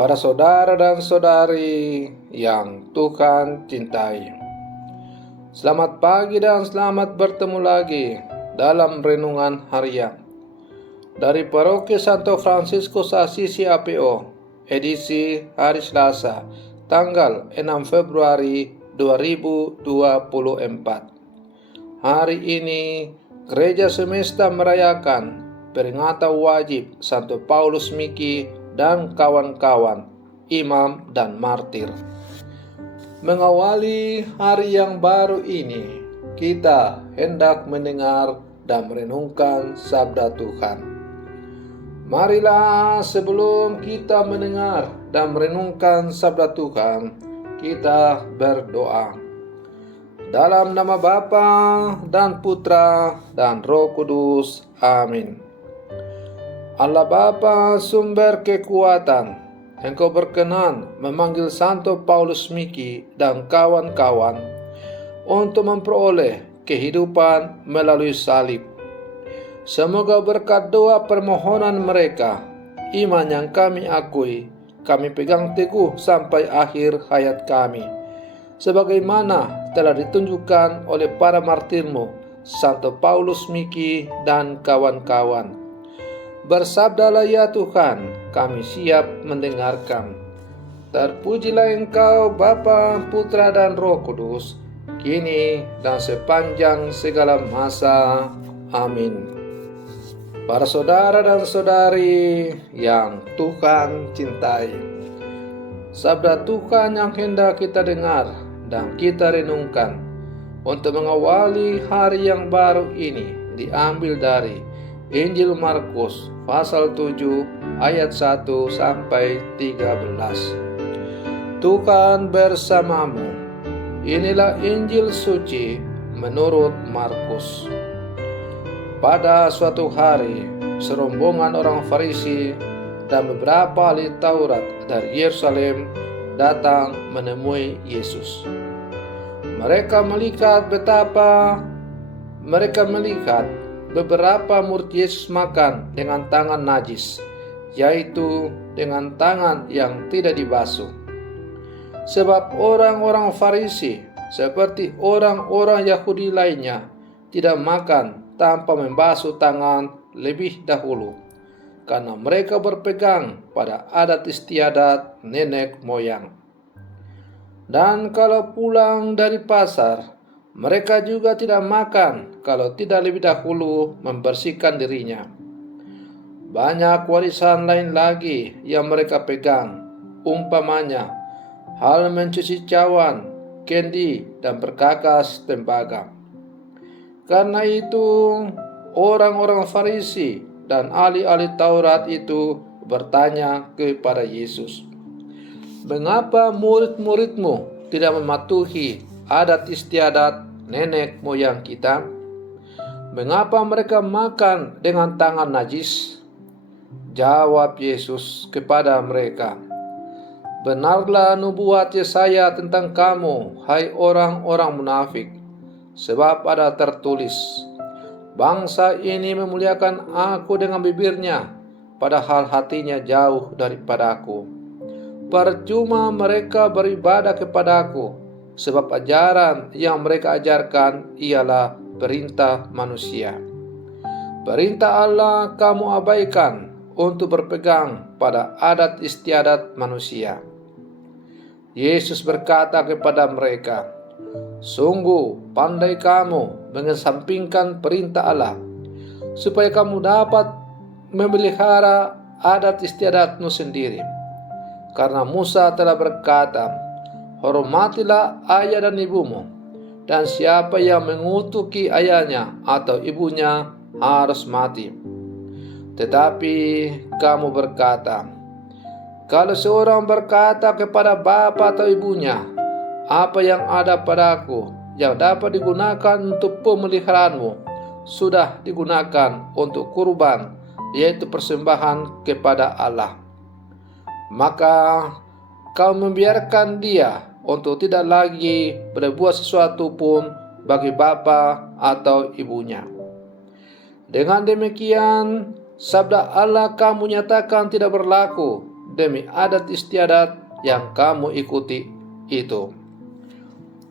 Para saudara dan saudari yang Tuhan cintai, selamat pagi dan selamat bertemu lagi dalam renungan harian dari Paroki Santo Fransiskus Assisi APO, edisi hari Selasa, tanggal 6 Februari 2024. Hari ini Gereja Semesta merayakan peringatan wajib Santo Paulus Miki dan kawan-kawan, imam dan martir. Mengawali hari yang baru ini, kita hendak mendengar dan merenungkan sabda Tuhan. Marilah sebelum kita mendengar dan merenungkan sabda Tuhan, kita berdoa. Dalam nama Bapa dan Putra dan Roh Kudus. Amin. Allah Bapa, sumber kekuatan, Engkau berkenan memanggil Santo Paulus Miki dan kawan-kawan untuk memperoleh kehidupan melalui salib. Semoga berkat doa permohonan mereka, iman yang kami akui, kami pegang teguh sampai akhir hayat kami, sebagaimana telah ditunjukkan oleh para martirmu, Santo Paulus Miki dan kawan-kawan. Bersabdalah ya Tuhan, kami siap mendengarkan. Terpujilah Engkau Bapa, Putra dan Roh Kudus, kini dan sepanjang segala masa. Amin. Para saudara dan saudari yang Tuhan cintai, sabda Tuhan yang hendak kita dengar dan kita renungkan untuk mengawali hari yang baru ini diambil dari Injil Markus pasal 7 ayat 1 sampai 13. Tuhan bersamamu. Inilah Injil suci menurut Markus. Pada suatu hari, serombongan orang Farisi dan beberapa ahli Taurat dari Yerusalem datang menemui Yesus. Mereka melihat beberapa murid Yesus makan dengan tangan najis, yaitu dengan tangan yang tidak dibasuh. Sebab orang-orang Farisi, seperti orang-orang Yahudi lainnya, tidak makan tanpa membasuh tangan lebih dahulu, karena mereka berpegang pada adat istiadat nenek moyang. Dan kalau pulang dari pasar, mereka juga tidak makan kalau tidak lebih dahulu membersihkan dirinya. Banyak warisan lain lagi yang mereka pegang, umpamanya hal mencuci cawan, kendi, dan berkakas tembaga. Karena itu, orang-orang Farisi dan ahli-ahli Taurat itu bertanya kepada Yesus, "Mengapa murid-muridmu tidak mematuhi adat istiadat nenek moyang kita? Mengapa mereka makan dengan tangan najis?" Jawab Yesus kepada mereka, "Benarlah nubuat Yesaya tentang kamu, hai orang-orang munafik. Sebab ada tertulis, bangsa ini memuliakan aku dengan bibirnya, padahal hatinya jauh daripadaku. Percuma mereka beribadah kepadaku, sebab ajaran yang mereka ajarkan ialah perintah manusia. Perintah Allah kamu abaikan untuk berpegang pada adat istiadat manusia." Yesus berkata kepada mereka, "Sungguh pandai kamu mengesampingkan perintah Allah, supaya kamu dapat memelihara adat istiadatmu sendiri. Karena Musa telah berkata, hormatilah ayah dan ibumu, dan siapa yang mengutuki ayahnya atau ibunya harus mati. Tetapi kamu berkata, kalau seorang berkata kepada bapa atau ibunya, apa yang ada padaku yang dapat digunakan untuk pemeliharaanmu, sudah digunakan untuk kurban, yaitu persembahan kepada Allah, maka kau membiarkan dia untuk tidak lagi berbuat sesuatu pun bagi bapa atau ibunya. Dengan demikian, sabda Allah kamu nyatakan tidak berlaku demi adat istiadat yang kamu ikuti itu.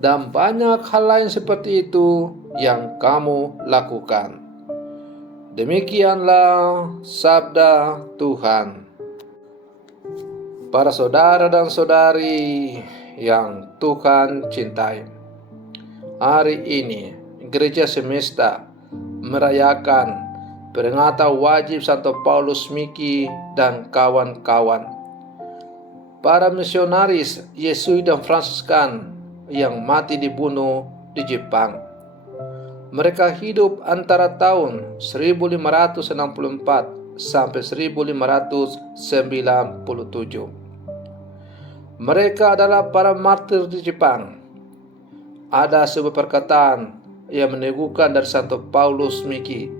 Dan banyak hal lain seperti itu yang kamu lakukan. Demikianlah sabda Tuhan. Para saudara dan saudari yang Tuhan cintai, hari ini Gereja Semesta merayakan peringatan wajib Santo Paulus Miki dan kawan-kawan, para misionaris Yesuit dan Fransiskan yang mati dibunuh di Jepang. Mereka hidup antara tahun 1564 sampai 1597. Mereka adalah para martir di Jepang. Ada sebuah perkataan yang meneguhkan dari Santo Paulus Miki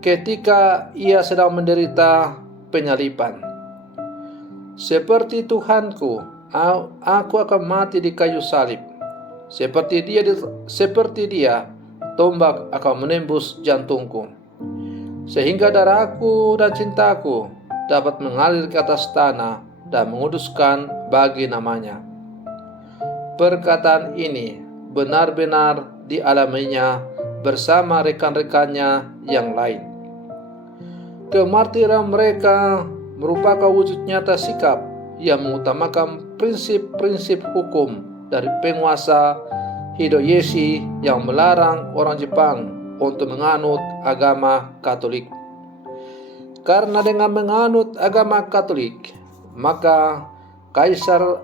ketika ia sedang menderita penyaliban. Seperti Tuhanku, aku akan mati di kayu salib. Seperti dia, tombak akan menembus jantungku, sehingga darahku dan cintaku dapat mengalir ke atas tanah dan menguduskan bagi namanya. Perkataan ini benar-benar dialaminya bersama rekan-rekannya yang lain. Kemartiran mereka merupakan wujud nyata sikap yang mengutamakan prinsip-prinsip hukum dari penguasa Hideyoshi yang melarang orang Jepang untuk menganut agama Katolik. Karena dengan menganut agama Katolik, maka kaisar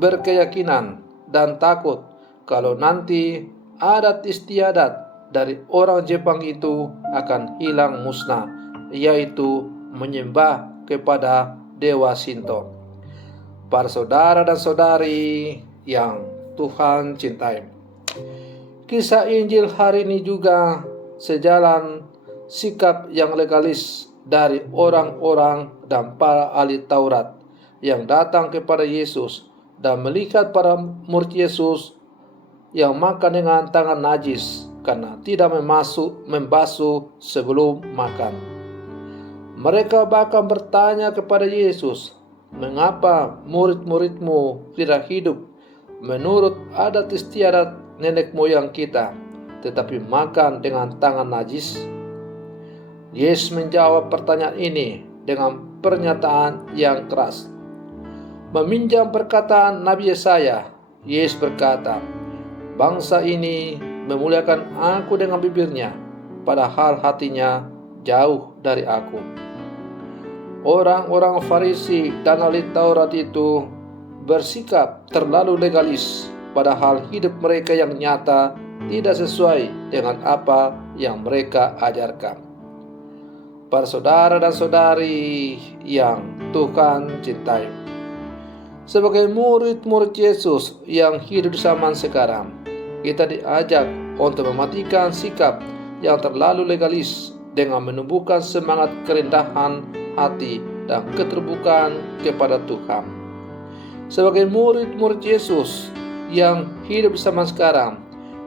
berkeyakinan dan takut kalau nanti adat istiadat dari orang Jepang itu akan hilang musnah, yaitu menyembah kepada Dewa Shinto. Para saudara dan saudari yang Tuhan cintai, kisah Injil hari ini juga sejalan sikap yang legalis dari orang-orang dan para ahli Taurat yang datang kepada Yesus dan melihat para murid Yesus yang makan dengan tangan najis karena tidak membasuh sebelum makan. Mereka bahkan bertanya kepada Yesus, "Mengapa murid-muridmu tidak hidup menurut adat istiadat nenek moyang kita, tetapi makan dengan tangan najis?" Yesus menjawab pertanyaan ini dengan pernyataan yang keras. Meminjam perkataan Nabi Yesaya, Yesus berkata, "Bangsa ini memuliakan aku dengan bibirnya, padahal hatinya jauh dari aku." Orang-orang Farisi dan ahli Taurat itu bersikap terlalu legalis, padahal hidup mereka yang nyata tidak sesuai dengan apa yang mereka ajarkan. Para saudara dan saudari yang Tuhan cintai, sebagai murid-murid Yesus yang hidup di zaman sekarang, kita diajak untuk mematikan sikap yang terlalu legalis dengan menumbuhkan semangat kerendahan hati dan keterbukaan kepada Tuhan. Sebagai murid-murid Yesus yang hidup zaman sekarang,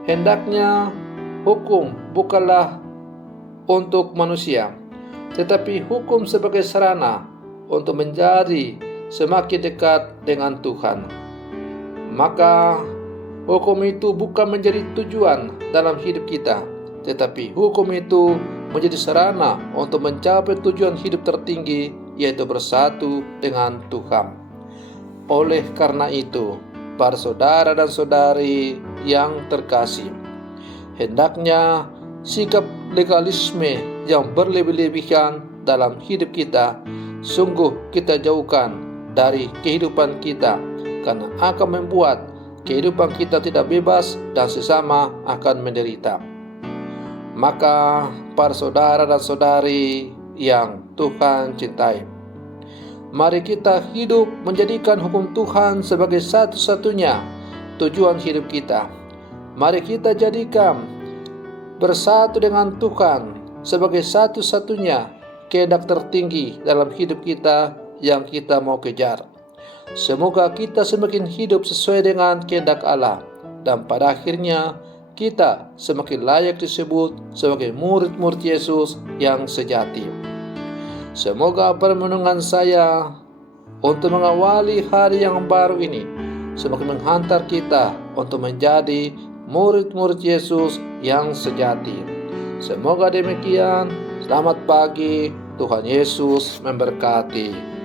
hendaknya hukum bukanlah untuk manusia, tetapi hukum sebagai sarana untuk menjadi semakin dekat dengan Tuhan. Maka hukum itu bukan menjadi tujuan dalam hidup kita, tetapi hukum itu menjadi sarana untuk mencapai tujuan hidup tertinggi, yaitu bersatu dengan Tuhan. Oleh karena itu, para saudara dan saudari yang terkasih, hendaknya sikap legalisme yang berlebih-lebihan dalam hidup kita sungguh kita jauhkan dari kehidupan kita, karena akan membuat kehidupan kita tidak bebas dan sesama akan menderita. Maka para saudara dan saudari yang Tuhan cintai, mari kita hidup menjadikan hukum Tuhan sebagai satu-satunya tujuan hidup kita. Mari kita jadikan bersatu dengan Tuhan sebagai satu-satunya kehendak tertinggi dalam hidup kita yang kita mau kejar. Semoga kita semakin hidup sesuai dengan kehendak Allah, dan pada akhirnya kita semakin layak disebut sebagai murid-murid Yesus yang sejati. Semoga permenungan saya untuk mengawali hari yang baru ini semakin menghantar kita untuk menjadi murid-murid Yesus yang sejati. Semoga demikian. Selamat pagi, Tuhan Yesus memberkati.